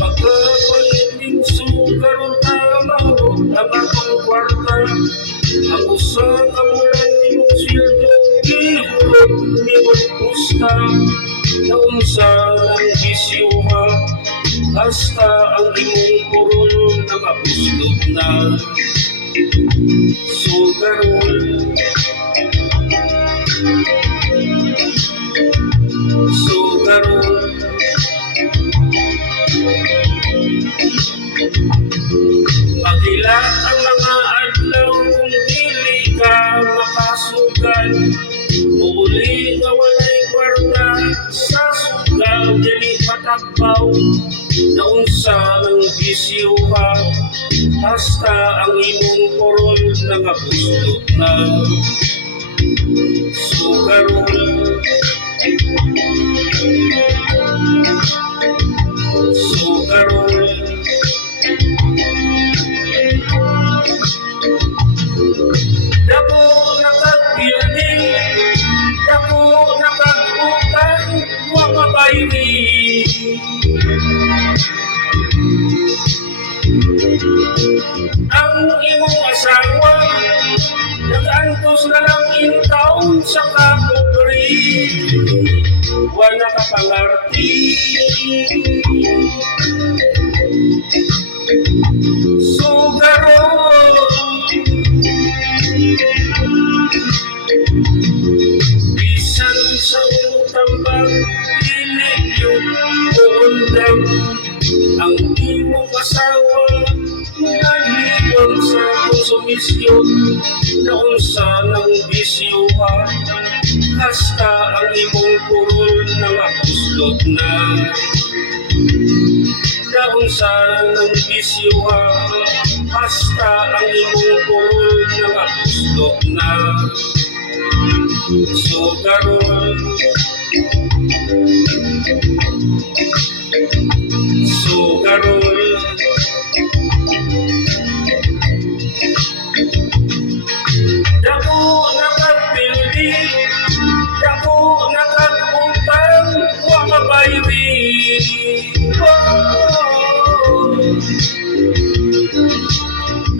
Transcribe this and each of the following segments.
Pagkabaliting sugaron tamaw ang akong kwarta. Ang usa ka bulan imong sildo gihurot nimong pusta. Naunsa ng gisyuha hasta ang imong kurol nakapuslog na. Sugarol, sugarol, magila ang mga adlaw kung dili ka makasugan. Uli nga walay kwarta sa sugal dili patakbaw. Naunsa ng gisyuha hasta ang imong kurol nakapuslog na. Sugarol, sugarol, dako nakagpildi, dako nakagutang, wa mabayri. Ang imong asawa nag-antos na lang intaon sa kakubri, wala ka pangarti. Sugarol, bisan sa utambang dili yun uundang. Ang imong asawa naliwang sa konsumisyon. Naunsa ng bisyuha hasta ang imong kurol nakapuslog na. Naunsa ng bisyuha hasta ang imong kurol nakapuslog na. Sugarol, sugarol, dako nakagpildi, dako nakagutang, wa mabayri.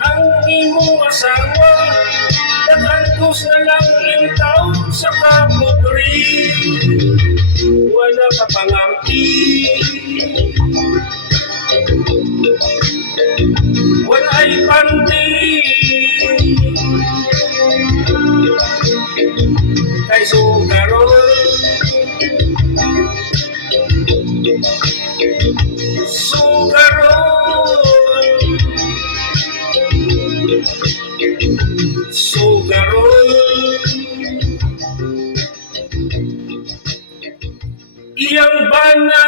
Ang imong asawa nag-antos na lang intaw sa kakubri, wala ka pangarti. Wala'y panti kay sugarol, sugarol, sugarol. Iyang bana